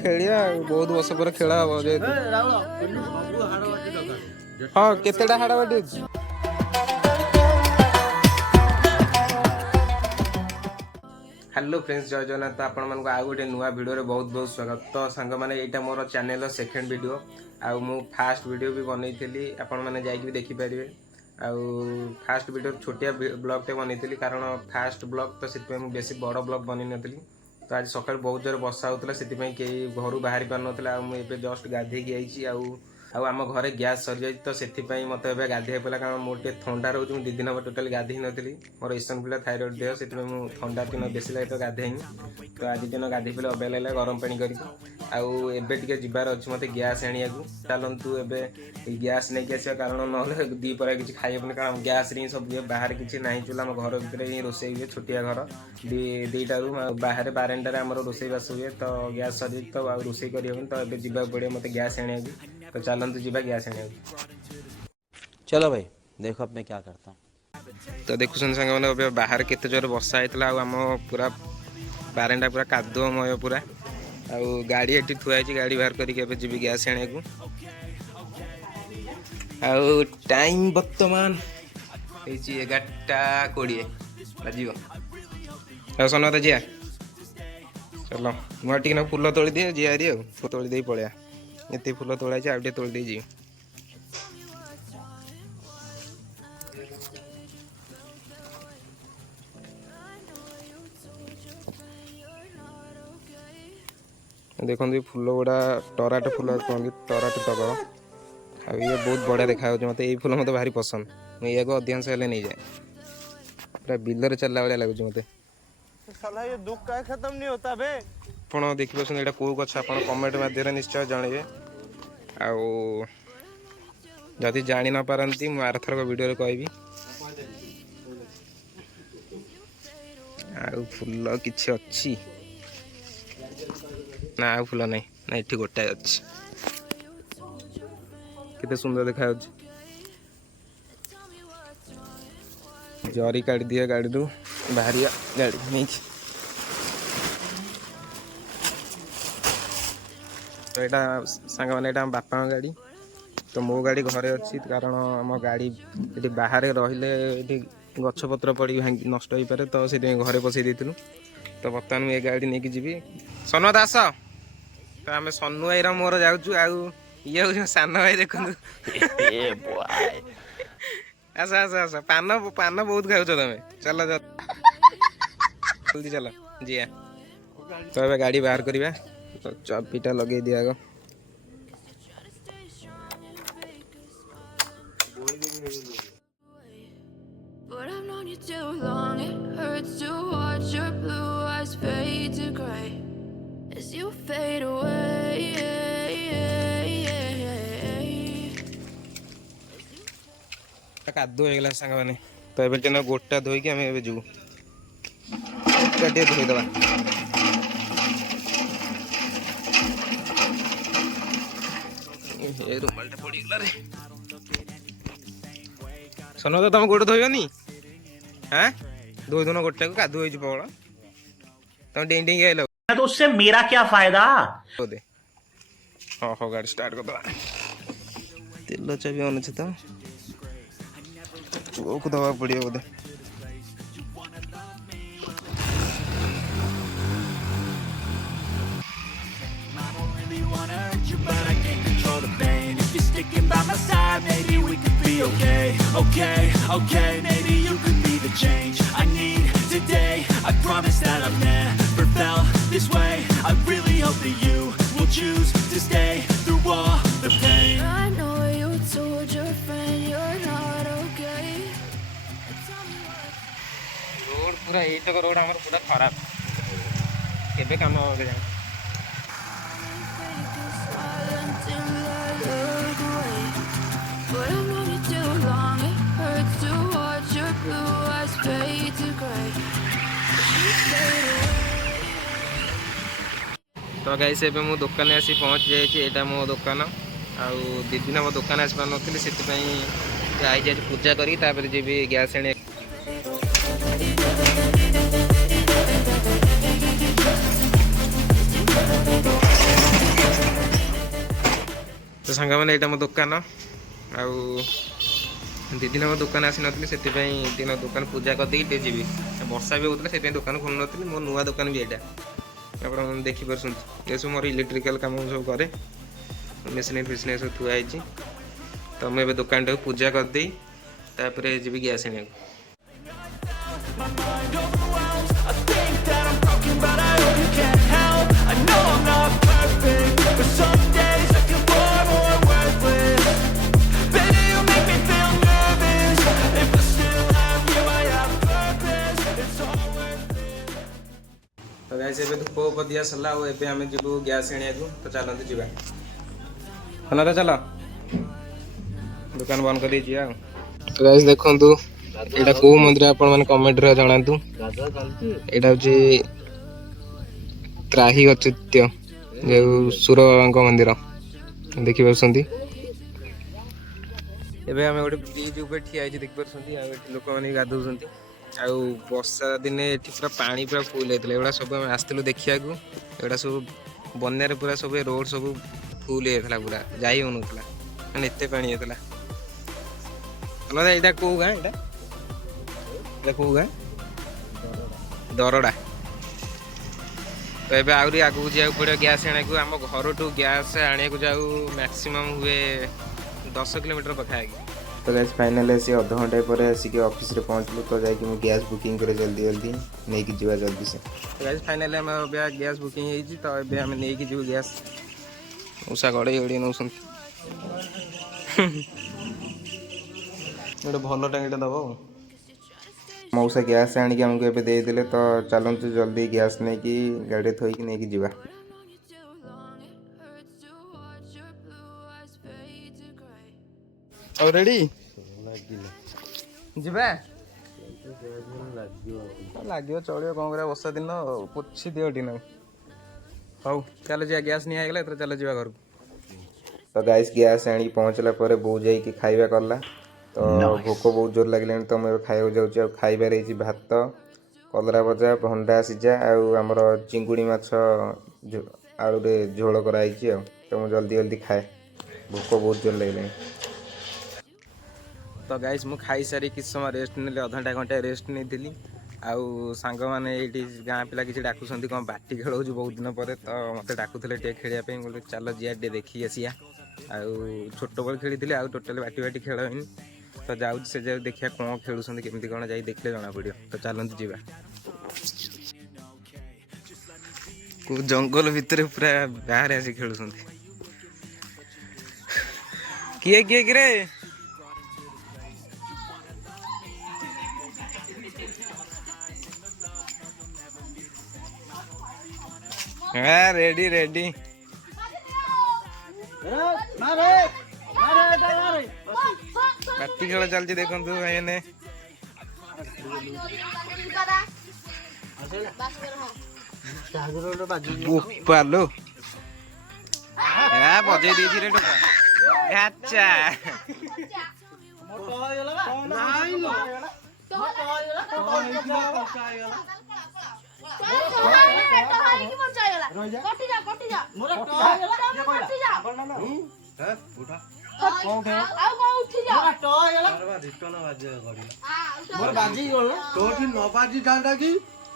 खेलिया बहुत वर्ष पर खेला हम जेहेतु हाँ केतेटा हाड़ बाटी अछि हेलो फ्रेंड्स जय जगन्नाथ आपण मानक आउ गोटे नुआ वीडियो रे बहुत बहुत स्वागत। तो सांग माने एटा मोर चैनल सेकंड वीडियो आउ मु फास्ट वीडियो भी बनैथिली आपण माने जाई कि देखि परिबे। आउ फास्ट वीडियो छोटिया ब्लॉग टे बनैथिली कारण फास्ट ब्लॉग तो सितपे मु बेसी बड़ ब्लॉग बनै नथिली। तो आज सकाळ बहुत जोर वर्षा होतला सिति पई के घरु बाहरी पार नथला मु एबे जस्ट गाधे कि आइची आउ आम घरे गैस सरी जाई तो सेथिपाई मते एबे गाधे पला कारण मोर टे ठंडा रहउछ मु 2 दिन अब टोटली गाधे नथिली मोर इसन थायराइड देह सेथिपई मु ठंडा दिन बेसी लागे तो गाधेनी। तो आज दिन गाधे पले अबे लागला गरम पानी करी आउ एबे टिके जिबार अछि मते गैस आनिया को चलंतु एबे गैस नै के आसे कारण नहले दी पर किछि खाइबनी कारण गैस रे सब बाहर किछि नाही चुला हम घर भीतर ही रोसई हुए छोटिया घर दीटा रूम बाहर बारेंडा रे हमर रोसई बास हुए तो गैस सरी तो आ रोसई करी होबन तो एबे जिबा पड़े मते गैस आनिया को तो चलंतु जिबा गैस आनिया को। चलो भाई देखो अब मैं क्या करता हूँ। तो देखु संग माने बाहर केते जोर वर्षा आइतला आ हम पूरा बारेंडा पूरा कादुमय पूरा आउ गाड़ी एठी थुआई गाड़ी बाहर करी के जीवी गैस आने को आउ टाइम वर्तमान एची 11:20 बाजियो आ सनत जिया चलो मु टिक ना फूल तोड़ी दिए जिया री तोड़ी दे पळया एते फूल तोड़ाई आ टे तोड़ी दे जी देखो फूल गुड़ा टराट फूल कहते टराट टगर आ ये बहुत बढ़िया देखा मत ये फूल मत भारी पसंद मुझे को अधिकांश हेल्ले नहीं जाए पूरा बिलर चलला भाया लगुच मत साला ये दुख का खत्म नहीं होता बे आपण देखि पसन एटा को गछ आपण कमेंट माध्यम निश्चय जानइबे आउ जदि जानि न पारंती मु आरथर को वीडियो रे कहबी आउ फूल किछि अछि ना आ फूल नहीं ना ये गोटाए अच्छी केते सुंदर देखा जरी काट दिए गाड़ी रू बाहरिया गाड़ी नहीं तो यहाँ सांग मैंने यहाँ बापा गाड़ी तो मो गाड़ी घरे अच्छी कारण आम गाड़ी ये बाहर रही गछपत्र पड़ नष्ट हो पारे तो से घरे बसई देलु तो बर्तमान मुझे गाड़ी नहीं जी सनद आस तो आम सनु भाई मोर जाऊँ आउ ये हूँ सान भाई देखु आस आस आस पान पान बहुत खाऊ तुम चल जल्दी चल जिया तो ये गाड़ी बाहर करवा तो चाबीटा लगे दिया आग कादू हो गला सांग मैंने तो ये गोटा धोईकी आम ए जीवु धोईदबा रुमालटा पड़गला रे सन तो तुम गोटे धोनी हाँ धोई दुन गोटे को कादू हो पगल तुम डें डें आइल तो उससे मेरा क्या फायदा दे हाँ हाँ गाड़ी स्टार्ट कर दवा तेल चाबी ऑन अच्छे तो को दवा पड़ियो बोधे पूरा ये तो रोड हमर पूरा खराब केबे काम होगे जान तो गाइस एबे मो दुकान आसी पहुंच जाय छी एटा मो दुकान आउ दीदी ना मो दुकान आस पार नथिले सेति पई आई जे पूजा करी तापर जेबी गैस एने तो सांग मैंने यहाँ मो दुकान आउ दिन मो दुकान आसी नी से दिन दुकान पूजा करदे जी वर्षा भी होता से दुकान खोल नी मो नुआ दुकान भी यहाँ आप देखिपुर ये सब मोर इलेक्ट्रिकल कम सब कै मेसीन फेसीन सब थुआई तो मुझे दुकान टाक पूजा करदे जी गैस आने तो गाइस ए धूप दिया सरला आम जीव गैस आने तो चलते जीवा हना चल दुकान बंद कर तो गाइस देखु यहाँ कौ मंदिर आप कमेंट जनातु यहाँ हूँ त्राही अच्युत्य जो सुर बाबा मंदिर देखिपुर एवं आम गोटे ब्रिज उपर ठिया देखिपुर लोक मैंने गाधौ वर्षा दिने पूरा पानी पूरा फुल होता है सब आम आसलु देखा एगुड़ा सब बन्यार पूरा सब रोड सब फुल होता पूरा जाई हो मैंने एत पा होता यहाँ कौ गाँ यहाँ कौ गाँ दरड़ा तो ये आहरी आगू जाऊँ पड़े गैस आने को आम घर ठू गैस आने को जाऊ मैक्सिमम हुए 10 किलोमीटर पाखापाखि तो गैस फाइनल आसी अध घंटे पर आसिक ऑफिस रे पहुँचलु तो जाकि मैं गैस बुकिंग करे जल्दी जल्दी नहीं कि जीवा जल्दी से तो गैस फाइनल आम गैस बुकिंग होती तो ये आम नहीं कि जीव गैस उषा गड़े उड़ी नौ गोटे भल टांगीटा दब मौसा गैस आनिक आमको एबे देदेले तो चलतु जल्दी गैस नहीं कि गाड़ी थोक नहीं कि जीवा रेडी जीवा लगे चलो कौन कर वर्षा दिन पोछि दियो टी हौ चल जा गैस नहीं आएगा तो चल जा घर तो गैस गैस आनी पहुँचला बो जाइए खाଇବା कला तो भोक बहुत जोर लगे तो मैं खाइबा जाऊँ खाइबार भात कलरा भजा भंडा सीझा आमर चिंगुड़ी माछ आलू झोल कराई तो मुझे जल्दी जल्दी खाए भोक बहुत जोर लगे तो गाइस मु खाई सारी किस समय रेस्ट ने अधा घंटे रेस्ट नहीं आउ सांग मैंने ये गाँ पिला किसी डाकुंट कौन बाटी खेल हो बहुत दिन पर तो मत डाकुले टे खेलने बोले चल जी टे देखी आसिया आउ छोट बल खेली आउ टोटाल बाटी बाटी खेल होनी तो जाऊँ से जाऊ देखिए कौन खेलुं केमती कौन जाई देखले जना पड़ो तो चलते जीवा को जंगल भितर पूरा बाहर आसी खेलुं किए किए कि रे हाँ रेडी रेडी बाटी खेल चलती देखु भाई ने बोपालो बजे रे अच्छा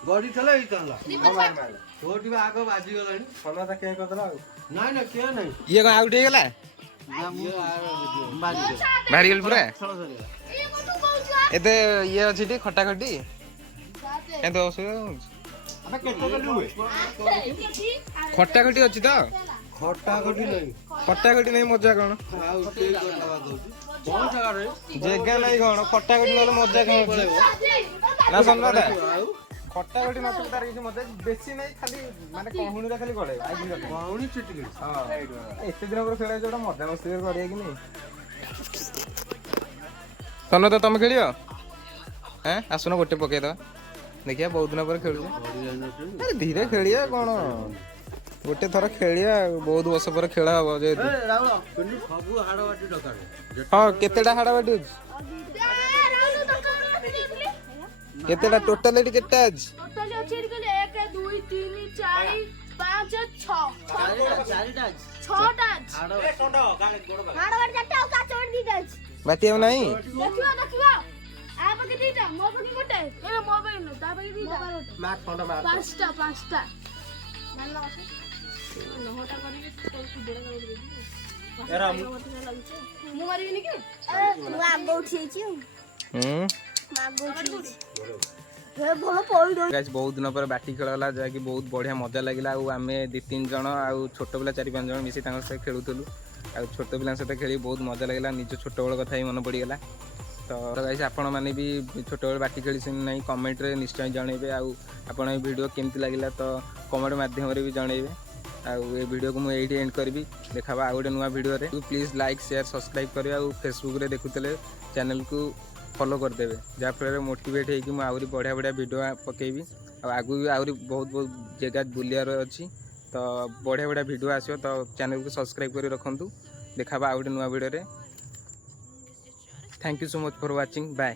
गड़ी चला तोटी आग बाजी गला ना ना क्या नहीं ये कौन आउट हो गला बाहरी गल पूरा एते ये अछि टी खट्टा खट्टी एते खट्टा खट्टी अछि तो खट्टा खटी नहीं खट्टा खट्टी नहीं मजा कौन जगह नहीं कौन खट्टा खट्टी ना मजा कौन ना समझा खट्टा खटी ना तार किसी मजा बेसी नहीं खाली माने कहूनी रा खाली गले कहूनी चिटिक हां एते दिन पर खेला जोटा मजा मस्ती करिया कि नहीं तने तो तुम खेलियो हैं आसुन गोटे पके दो देखिया बहुत दिन पर खेलु अरे धीरे खेलिया कौन गोटे थर खेलिया बहुत वर्ष पर खेला हबो जे राहुल सब हाड़ बाटी दरकार हां केतेडा हाड़ बाटी केतेडा टोटल एटी केटा आज टोटल अछि 1 2 3 4 5 6 चारिटा 6टा हाड़ो हाड़ बार 4टा और काच बार 2टा बाटी अब नहीं देखिबा आ पके 2टा मो पके गोटे ए मो पके न ता पके 2टा मार खंड मार 5टा जानला আছে নহটা কৰি তোৰ দেৰা কৰি দিবি এরা ମୁଁ ମାରିବିନି କି ମୁଁ ଆଗ ଉଠିଯାଇଛି ମୁଁ ଆଗ ଉଠିଯାଇଛି हे ଭଲ ପଇଡ गाइस बहुत दिन पर बाटी खेल होला जाकि बहुत बढ़िया मजा लगिला ଆଉ ଆମେ 2-3 जण ଆଉ छोट पिला 4-5 जण मिसी ताଙ୍କ सहित खेलुथलु ଆଉ छोट पिला सहित खेली बहुत मजा लगिला निज छोट बेଳ କଥା ही मन पड़ी गेला तो गाइस आपण माने भी छोट बेळ बाटी खेली सिन नहीं कमेंट रे निश्चय जणेबे ଆଉ आपण ए वीडियो केमति लागिला तो कमेंट माध्यम रे भी जणेबे ଆଉ ए वीडियो को मैं एडी एंड करबी देखाबा आ गोटे नुवा वीडियो रे प्लीज लाइक शेयर सब्सक्राइब करियो ଆଉ फेसबुक रे देखुतले चैनल को फॉलो करदेवे जहाँफल मोटिवेट होगी मुझे आहरी बढ़िया बढ़िया वीडियो पकेबी आगु भी आहरी बहुत बहुत जगह बुलियार अच्छी तो बढ़िया बढ़िया वीडियो आसो तो चैनल को सब्सक्राइब कर रखु देखा आ गोटे नुआ वीडियो रे thank you so much for watching bye.